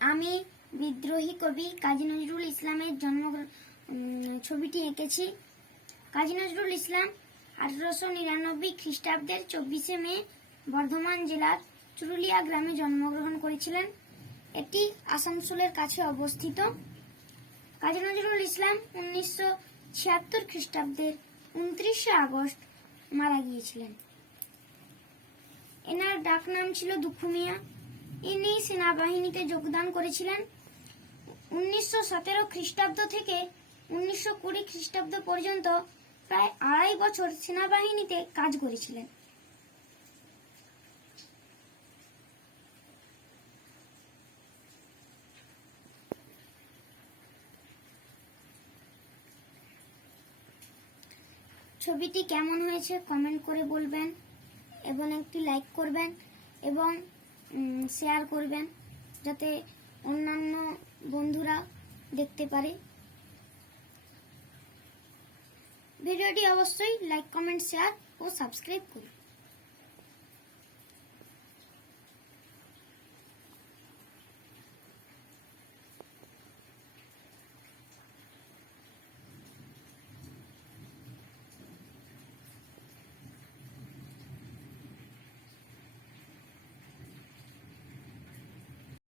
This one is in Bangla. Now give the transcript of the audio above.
আমি বিদ্রোহী কবি কাজী নজরুল ইসলামের জন্ম ছবিটি এঁকেছি। কাজী নজরুল ইসলাম আঠারোশো নিরানব্বই খ্রিস্টাব্দের চব্বিশে মে বর্ধমান জেলার চুরুলিয়া গ্রামে জন্মগ্রহণ করেছিলেন। এটি আসানসোলের কাছে অবস্থিত। কাজী নজরুল ইসলাম উনিশশো ছিয়াত্তর খ্রিস্টাব্দের উনত্রিশে আগস্ট মারা গিয়েছিলেন। এনার ডাক নাম ছিল দুঃখু মিয়া। ইনি সেনাবাহিনীতে যোগদান করেছিলেন উনিশশো সতেরো খ্রিস্টাব্দ থেকে উনিশশো কুড়ি খ্রিস্টাব্দ পর্যন্ত প্রায় আড়াই বছর সেনাবাহিনীতে কাজ করেছিলেন। ছবিটি কেমন হয়েছে কমেন্ট করে বলবেন এবং একটি লাইক করবেন এবং শেয়ার করবেন যাতে অন্যান্য বন্ধুরা দেখতে পারে। ভিডিওটি অবশ্যই লাইক কমেন্ট শেয়ার ও সাবস্ক্রাইব করুন।